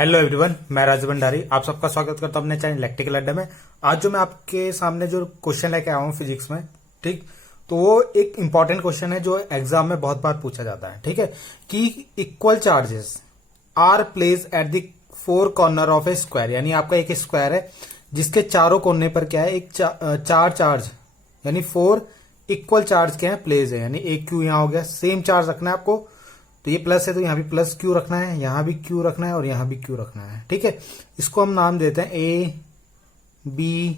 Hello everyone, मैं राज भंडारी आप सबका स्वागत करता हूं अपने चैनल इलेक्ट्रिकल अड्डा में। आज जो मैं आपके सामने जो क्वेश्चन लेके आया हूं फिजिक्स में, ठीक, तो वो एक इंपॉर्टेंट क्वेश्चन है जो एग्जाम में बहुत बार पूछा जाता है। ठीक है, कि equal charges are place at the four corner of a square, यानी आपका एक स्क्वायर है जिसके चारों कोने पर क्या है, एक चार चार्ज यानी फोर इक्वल चार्ज क्या है, प्लेस है। यानी एक क्यू यहां हो गया, सेम चार्ज रखना है आपको, तो ये प्लस है तो यहां भी प्लस क्यू रखना है, यहां भी क्यू रखना है और यहां भी क्यू रखना है। ठीक है, इसको हम नाम देते हैं ए बी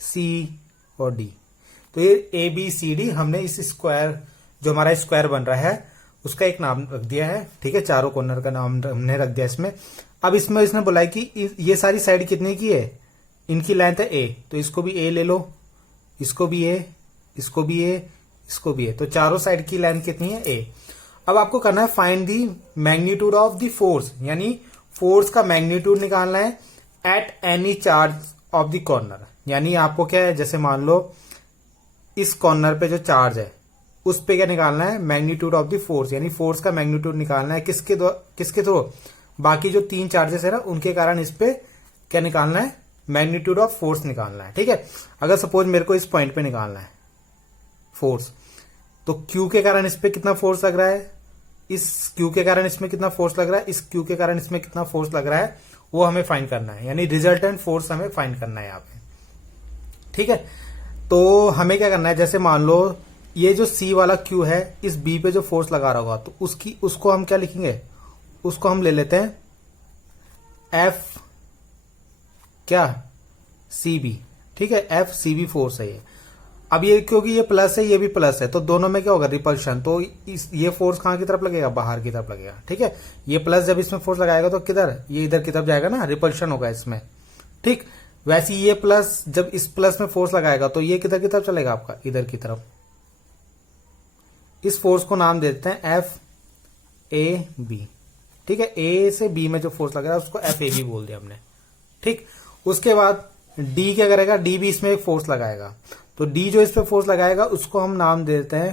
सी और डी। तो ये ए बी सी डी हमने इस स्क्वायर, जो हमारा स्क्वायर बन रहा है, उसका एक नाम रख दिया है। ठीक है, चारों कॉर्नर का नाम हमने रख दिया इसमें। अब इसमें इसने बोला है कि ये सारी साइड कितने की है, इनकी लेंथ है ए, तो इसको भी ए ले लो, इसको भी ए, इसको भी ए, इसको भी ए, तो चारों साइड की लेंथ कितनी है, ए। अब आपको करना है find the magnitude of the force, यानी फोर्स का मैग्नीट्यूड निकालना है at any charge of the corner. यानी आपको क्या है, जैसे मान लो इस कॉर्नर पे जो चार्ज है उस पे क्या निकालना है, मैग्नीट्यूड ऑफ द फोर्स, यानी फोर्स का मैग्नीट्यूड निकालना है किसके थ्रू, बाकी जो तीन चार्जेस है ना उनके कारण इस पे क्या निकालना है, मैग्नीट्यूड ऑफ फोर्स निकालना है। ठीक है, अगर सपोज मेरे को इस पॉइंट पे निकालना है फोर्स, तो क्यू के कारण इस पे कितना फोर्स लग रहा है, इस क्यू के कारण इसमें कितना फोर्स लग रहा है, इस क्यू के कारण इसमें कितना फोर्स लग रहा है, वो हमें फाइंड करना है। यानी रिजल्टेंट फोर्स हमें फाइंड करना है यहाँ पे। ठीक है, तो हमें क्या करना है, जैसे मान लो ये जो सी वाला क्यू है, इस बी पे जो फोर्स लगा रहा होगा, तो उसको हम क्या लिखेंगे, उसको हम ले लेते हैं एफ क्या सी बी। ठीक है, एफ सी बी फोर्स है ये। अब ये क्योंकि ये प्लस है ये भी प्लस है, तो दोनों में क्या होगा, रिपल्शन। तो ये फोर्स कहां की तरफ लगेगा, बाहर की तरफ लगेगा। ठीक है, ये प्लस जब इसमें फोर्स लगाएगा तो किधर, ये इधर की तरफ जाएगा ना, रिपल्शन होगा इसमें। ठीक, वैसे ये प्लस जब इस प्लस में फोर्स लगाएगा तो ये किधर की तरफ चलेगा, आपका इधर की तरफ। इस फोर्स को नाम दे देते हैं एफ ए बी। ठीक है, ए से बी में जो फोर्स लग रहा है उसको एफ ए बी बोल दिया हमने। ठीक, उसके बाद डी क्या करेगा, डी भी इसमें एक फोर्स लगाएगा, तो डी जो इस पे फोर्स लगाएगा उसको हम नाम दे देते हैं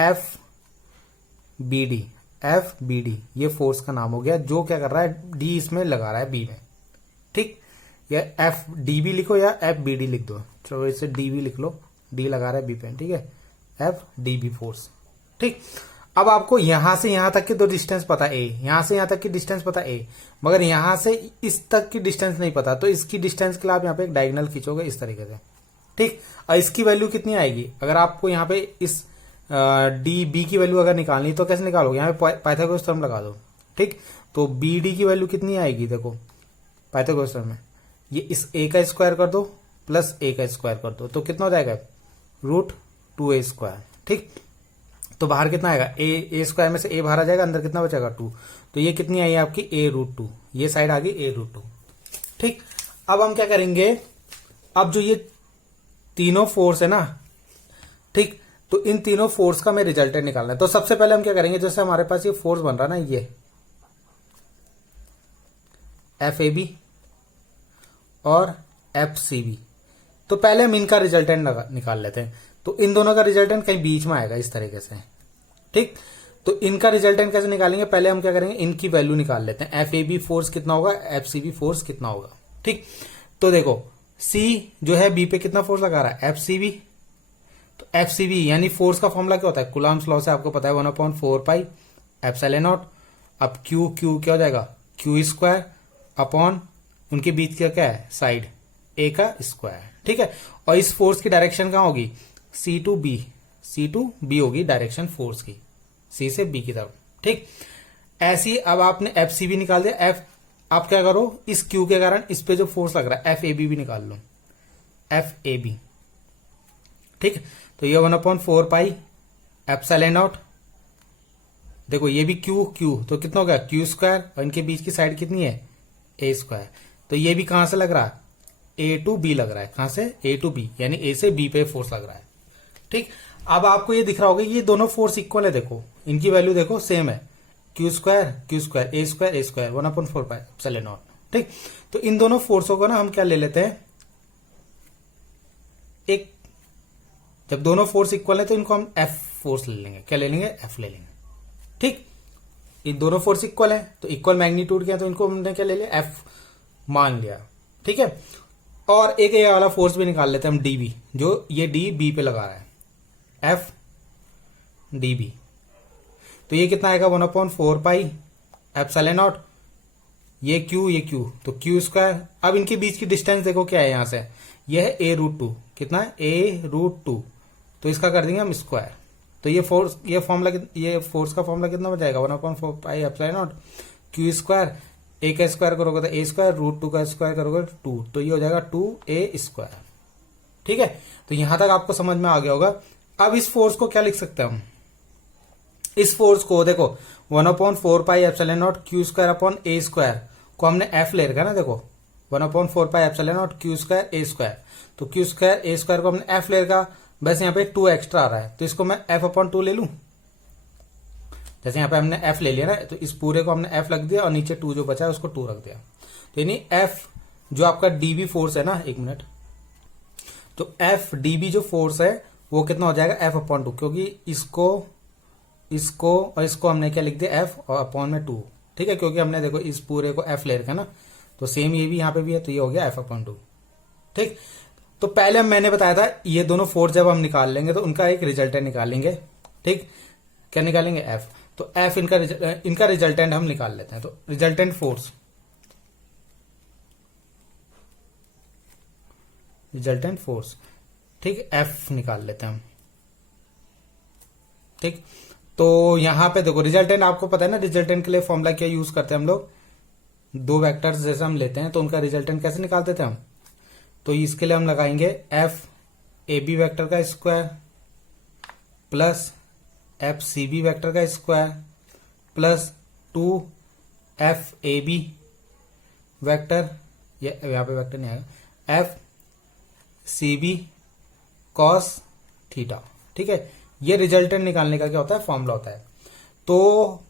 F B D. F B D ये फोर्स का नाम हो गया, जो क्या कर रहा है, डी इसमें लगा रहा है बी में। ठीक, या एफ डी बी लिखो या एफ बी डी लिख दो, चलो इसे डी बी लिख लो, डी लगा रहा है बी पे। ठीक है, एफ डी बी फोर्स। ठीक, अब आपको यहां से यहां तक की तो डिस्टेंस पता ए, यहां से यहां तक की डिस्टेंस पता ए, मगर यहां से इस तक की डिस्टेंस नहीं पता, तो इसकी डिस्टेंस के लिए आप यहां पे एक डायगोनल खींचोगे इस तरीके से। ठीक, और इसकी वैल्यू कितनी आएगी, अगर आपको यहां पे इस डी बी की वैल्यू अगर निकालनी तो कैसे निकालोगे, यहां पे पाइथागोरस थ्योरम लगा दो। ठीक, तो बी डी की वैल्यू कितनी आएगी, देखो पाइथागोरस थ्योरम में, ये इस ए का स्क्वायर कर दो प्लस ए का स्क्वायर कर दो, तो कितना हो जाएगा, √2a स्क्वायर। ठीक, तो बाहर कितना आएगा, ए स्क्वायर में से ए बाहर आ जाएगा, अंदर कितना बचेगा 2, तो ये कितनी आई है आपकी a√2, ये साइड आ गई a√2। ठीक, अब हम क्या करेंगे, अब जो ये तीनों फोर्स है ना, ठीक, तो इन तीनों फोर्स का हमें रिजल्टेंट निकालना है। तो सबसे पहले हम क्या करेंगे, जैसे हमारे पास ये फोर्स बन रहा है ना, ये एफ ए बी और एफ सी बी, तो पहले हम इनका रिजल्टेंट निकाल लेते हैं। तो इन दोनों का रिजल्टेंट कहीं बीच में आएगा इस तरीके से। ठीक, तो इनका रिजल्टेंट कैसे निकालेंगे, पहले हम क्या करेंगे, इनकी वैल्यू निकाल लेते हैं, एफ ए बी फोर्स कितना होगा, एफ सी बी फोर्स कितना होगा। ठीक, तो देखो सी जो है बी पे कितना फोर्स लगा रहा है, एफ सी बी, तो एफ सी बी यानी फोर्स का फॉर्मूला क्या होता है, कूलम्ब्स लॉ से आपको पता है 1/4 एप्सिलॉन नॉट। अब क्यू क्या हो जाएगा, क्यू स्क्वायर अपॉन उनके बीच का क्या है, साइड ए का स्क्वायर। ठीक है, और इस फोर्स की डायरेक्शन कहां होगी, सी टू बी होगी डायरेक्शन फोर्स की, सी से बी की तरफ। ठीक, ऐसी अब आपने एफ सी बी निकाल दिया, एफ आप क्या करो, इस क्यू के कारण इस पे जो फोर्स लग रहा है एफ ए बी भी निकाल लो, एफ ए बी। ठीक, तो ये 1/4 एप्सिलॉन नॉट, देखो ये भी क्यू तो कितना हो गया, क्यू स्क्वायर, और इनके बीच की साइड कितनी है, ए स्क्वायर, तो ये भी कहां से लग रहा है, ए टू बी लग रहा है, कहां से, ए टू बी, यानी ए से बी पे फोर्स लग रहा है। ठीक, अब आपको ये दिख रहा होगा ये दोनों फोर्स इक्वल है, देखो इनकी वैल्यू देखो सेम है, Q square A square 1/4 epsilon not. ठीक, तो इन दोनों फोर्सों को ना हम क्या ले लेते हैं, एक, जब दोनों फोर्स इक्वल है तो इनको हम एफ फोर्स ले लेंगे, क्या ले लेंगे, एफ ले लेंगे। ठीक, इन दोनों फोर्स इक्वल है, तो इक्वल मैग्नीट्यूड के हैं, तो इनको हमने क्या ले लिया, एफ मान लिया। ठीक है, और एक ये वाला फोर्स भी निकाल लेते हैं हम, डीबी, जो ये डी बी पे लगा रहा है, एफ डीबी। तो ये कितना आएगा, 1/4 एप्सिलॉन नॉट, ये क्यू, तो क्यू स्क्वायर। अब इनके बीच की डिस्टेंस देखो क्या है, यहां से ये है a√2, कितना है a√2, तो इसका कर देंगे हम स्क्वायर। तो ये फोर्स, ये फोर्स का फॉर्मूला कितना बन जाएगा, 1/4 एप्सिलॉन नॉट क्यू स्क्वायर, ए का स्क्वायर करोगे तो a स्क्वायर, √2 का स्क्वायर करोगे 2, तो ये हो जाएगा 2a स्क्वायर। ठीक है, तो यहां तक आपको समझ में आ गया होगा। अब इस फोर्स को क्या लिख सकते हैं हम, इस फोर्स को देखो 1/4 epsilon not Q square upon A square को हमने एफ ले रखा ना, देखो 1/4 epsilon not Q square A square, तो क्यू स्क्वायर ए स्क्वायर को हमने एफ ले रखा, बस यहाँ पे 2 एक्स्ट्रा आ रहा है, तो इसको मैं f/2 ले लूं। जैसे यहाँ पे हमने f ले लिया ना, तो इस पूरे को हमने f रख दिया और नीचे 2 जो बचा है उसको 2 रख दिया। तो यानी f जो आपका db फोर्स है ना, एक मिनट, तो f db जो फोर्स है वो कितना हो जाएगा, f/2, क्योंकि इसको और इसको हमने क्या लिख दिया, f और अपॉन में 2। ठीक है, क्योंकि हमने देखो इस पूरे को f ले रखा ना, तो सेम ये भी यहाँ पे भी है, तो ये हो गया f/2। ठीक, तो पहले मैंने बताया था ये दोनों फोर्स जब हम निकाल लेंगे तो उनका एक रिजल्टेंट निकालेंगे। ठीक, क्या निकालेंगे, f, तो f इनका रिजल्टेंट हम निकाल लेते हैं। तो रिजल्टेंट फोर्स, ठीक, f निकाल लेते हैं हम। ठीक, तो यहां पे देखो रिजल्टेंट आपको पता है ना, रिजल्टेंट के लिए फॉर्मूला क्या यूज करते हैं हम लोग, दो वेक्टर्स जैसे हम लेते हैं तो उनका रिजल्टेंट कैसे निकालते थे हम, तो इसके लिए हम लगाएंगे एफ ए बी वैक्टर का square plus F C B vector का स्क्वायर प्लस 2 FAB वैक्टर, यहाँ पे वैक्टर नहीं आएगा, FCB कॉस थीटा। ठीक है, ये रिजल्टेंट निकालने का क्या होता है, फॉर्मूला होता है। तो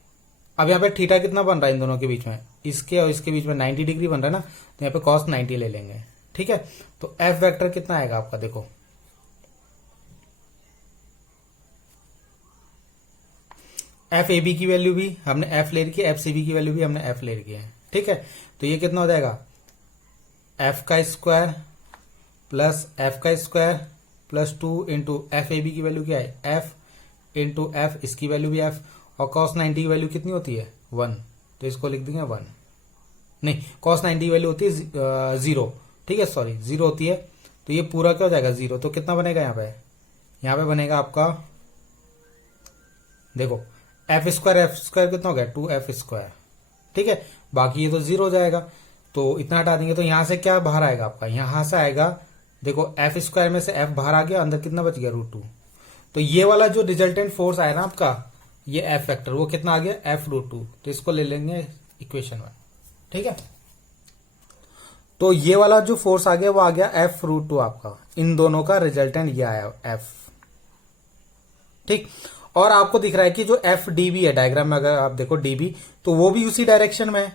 अब यहाँ पे थीटा कितना बन रहा है इन दोनों के बीच में, इसके और इसके बीच में 90 डिग्री बन रहा है ना, तो यहाँ पे कॉस 90 ले लेंगे। ठीक है, तो एफ वेक्टर कितना आएगा आपका, देखो एफ ए बी की वैल्यू भी हमने एफ ले रखी है, एफ सी बी की वैल्यू भी हमने एफ ले रखी है। ठीक है, तो ये कितना हो जाएगा, एफ का स्क्वायर प्लस एफ का square plus 2 into F A B की वैल्यू क्या है, एफ इंटू एफ, इसकी वैल्यू भी एफ, और कॉस 90 की वैल्यू कितनी होती है, 1, तो इसको लिख देंगे 1, नहीं कॉस 90 की वैल्यू होती है 0। ठीक है, सॉरी 0 होती है, तो ये पूरा क्या हो जाएगा 0, तो कितना बनेगा यहाँ पे बनेगा आपका, देखो एफ स्क्वायर कितना हो गया, 2f स्क्वायर। ठीक है, बाकी ये तो 0 हो जाएगा, तो इतना हटा देंगे, तो यहां से क्या बाहर आएगा आपका, यहां से आएगा, देखो एफ स्क्वायर में से f बाहर आ गया, अंदर कितना बच गया, √2। तो ये वाला जो रिजल्टेंट फोर्स आया ना आपका, ये एफ फैक्टर, वो कितना आ गया, f√2, तो इसको ले लेंगे इक्वेशन 1। ठीक है, तो ये वाला जो फोर्स आ गया वो आ गया f√2 आपका, इन दोनों का रिजल्टेंट ये आया f। ठीक, और आपको दिख रहा है कि जो एफ डीबी है डायग्राम में, अगर आप देखो डीबी, तो वो भी उसी डायरेक्शन में है,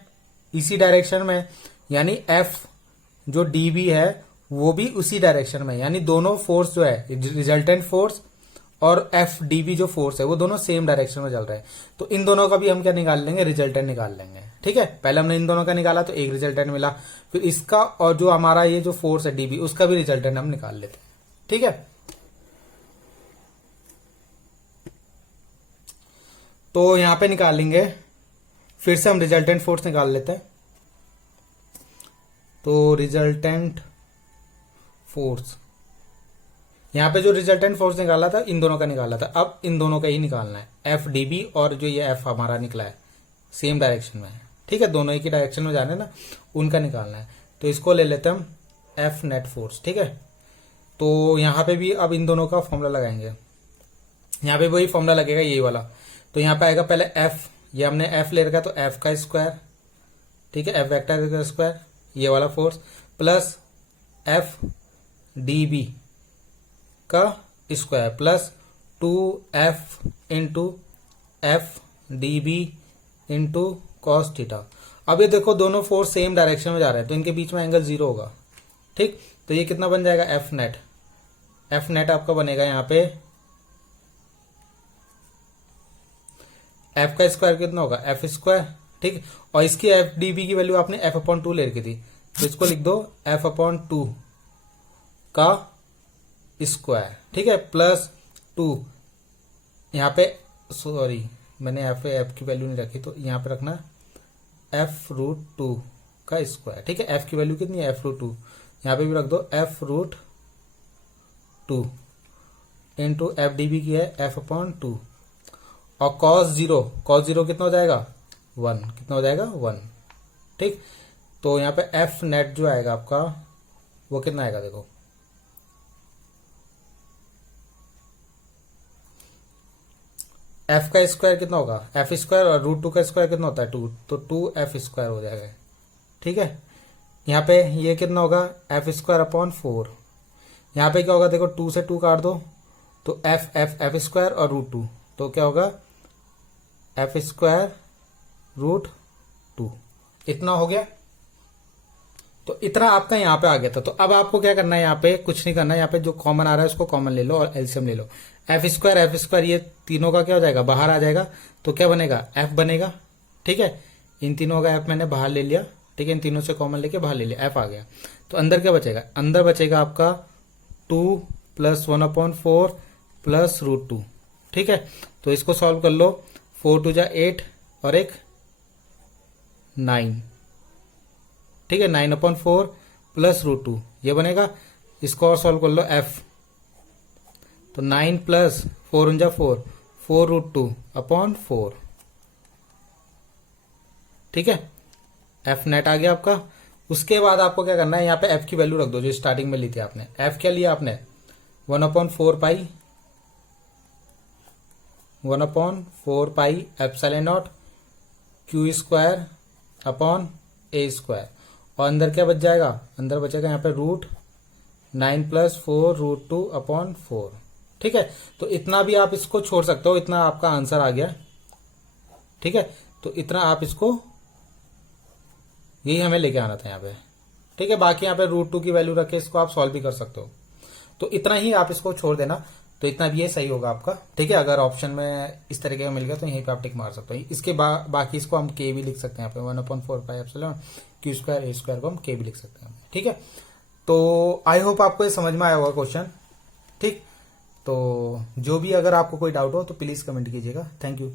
इसी डायरेक्शन में, यानी एफ जो डीबी है वो भी उसी डायरेक्शन में, यानी दोनों फोर्स जो है, रिजल्टेंट फोर्स और एफ डीबी जो फोर्स है वो दोनों सेम डायरेक्शन में चल रहे हैं। तो इन दोनों का भी हम क्या निकाल लेंगे, रिजल्टेंट निकाल लेंगे। ठीक है, पहले हमने इन दोनों का निकाला तो एक रिजल्टेंट मिला, फिर इसका और जो हमारा ये जो फोर्स है डीबी, उसका भी रिजल्टेंट हम निकाल लेते हैं। ठीक है, तो यहां पे निकालेंगे, फिर से हम रिजल्टेंट फोर्स निकाल लेते हैं। तो रिजल्टेंट फोर्स, यहां पे जो रिजल्टेंट फोर्स निकाला था इन दोनों का निकाला था, अब इन दोनों का ही निकालना है, एफ डीबी और जो ये एफ हमारा निकला है सेम डायरेक्शन में है। ठीक है, दोनों एक ही डायरेक्शन में जाने ना, उनका निकालना है, तो इसको ले लेते हैं हम एफ नेट फोर्स। ठीक है, तो यहां पे भी अब इन दोनों का फॉर्मूला लगाएंगे, यहां पे वही फॉर्मूला लगेगा ये वाला। तो यहां पे आएगा पहले एफ, ये हमने एफ ले रखा है तो एफ का स्क्वायर, ठीक है, एफ वेक्टर का स्क्वायर, ये वाला फोर्स प्लस एफ डीबी का square plus 2f into F dB into cos theta. अब ये देखो दोनों फोर्स सेम डायरेक्शन में जा रहे हैं, तो इनके बीच में एंगल 0 होगा। ठीक, तो ये कितना बन जाएगा, एफ नेट आपका बनेगा यहाँ पे एफ का स्क्वायर कितना होगा, एफ स्क्वायर, ठीक। और इसकी एफ डी बी की वैल्यू आपने एफ अपॉन 2 ले रखी थी, तो इसको लिख दो एफ अपॉन 2 का स्क्वायर, ठीक है, प्लस 2 यहाँ पे, सॉरी मैंने एफ की वैल्यू नहीं रखी, तो यहाँ पे रखना एफ रूट 2 का स्क्वायर, ठीक है। एफ की वैल्यू कितनी है, एफ रूट 2, यहाँ पे भी रख दो F root 2 into F D B की है एफ अपॉन 2, और कॉस जीरो कितना हो जाएगा 1, कितना हो जाएगा 1, ठीक। तो यहाँ पे एफ नेट जो आएगा आपका वो कितना आएगा, देखो एफ का स्क्वायर कितना होगा, एफ स्क्वायर, और रूट 2 का स्क्वायर कितना होता है 2, तो 2 एफ स्क्वायर हो जाएगा, ठीक है। यहाँ पे ये कितना होगा, एफ स्क्वायर अपॉन 4, यहाँ पे क्या होगा, देखो 2 से 2 काट दो, तो एफ स्क्वायर और रूट 2, तो क्या होगा एफ स्क्वायर रूट 2, इतना हो गया। तो इतना आपका यहाँ पे आ गया था। तो अब आपको क्या करना है, यहाँ पे कुछ नहीं करना है, यहाँ पे जो कॉमन आ रहा है उसको कॉमन ले लो और एलसीएम ले लो। एफ स्क्वायर ये तीनों का क्या हो जाएगा, बाहर आ जाएगा, तो क्या बनेगा एफ बनेगा, ठीक है। इन तीनों का एफ मैंने बाहर ले लिया, ठीक है, इन तीनों से कॉमन लेके बाहर ले लिया, एफ आ गया। तो अंदर क्या बचेगा, अंदर बचेगा आपका 2 प्लस 1/4 प्लस रूट 2, ठीक है। तो इसको सॉल्व कर लो, 4 2 जा 8 और एक 9, ठीक है, 9/4 प्लस रूट 2 ये बनेगा। इसको और सॉल्व कर लो एफ, तो 9 प्लस 4 1 जा 4 रूट 2 अपॉन 4, ठीक है, एफ नेट आ गया आपका। उसके बाद आपको क्या करना है, यहाँ पे एफ की वैल्यू रख दो जो स्टार्टिंग में ली थी आपने। एफ क्या लिया आपने 1/4 पाई, 1/4 pi epsilon not Q square upon A square, और अंदर क्या बच जाएगा, अंदर बचेगा यहाँ पे रूट 9 प्लस 4 रूट 2 अपॉन 4, ठीक है। तो इतना भी आप इसको छोड़ सकते हो, इतना आपका आंसर आ गया, ठीक है। तो इतना आप इसको, यही हमें लेके आना था यहाँ पे, ठीक है। बाकी यहाँ पे रूट 2 की वैल्यू रख के इसको आप सॉल्व भी कर सकते हो। तो इतना ही आप इसको छोड़ देना, तो इतना भी ये सही होगा आपका, ठीक है। अगर ऑप्शन में इस तरीके का मिल गया तो यहीं पे आप टिक मार सकते हो। इसके बाकी इसको हम के भी लिख सकते हैं यहाँ पे 1/4 पाई एप्सिलॉन क्यू स्क्वायर ए स्क्वायर को हम के भी लिख सकते हैं, ठीक है। तो आई होप आपको ये समझ में आया होगा क्वेश्चन, ठीक। तो जो भी अगर आपको कोई डाउट हो तो प्लीज कमेंट कीजिएगा। Thank you.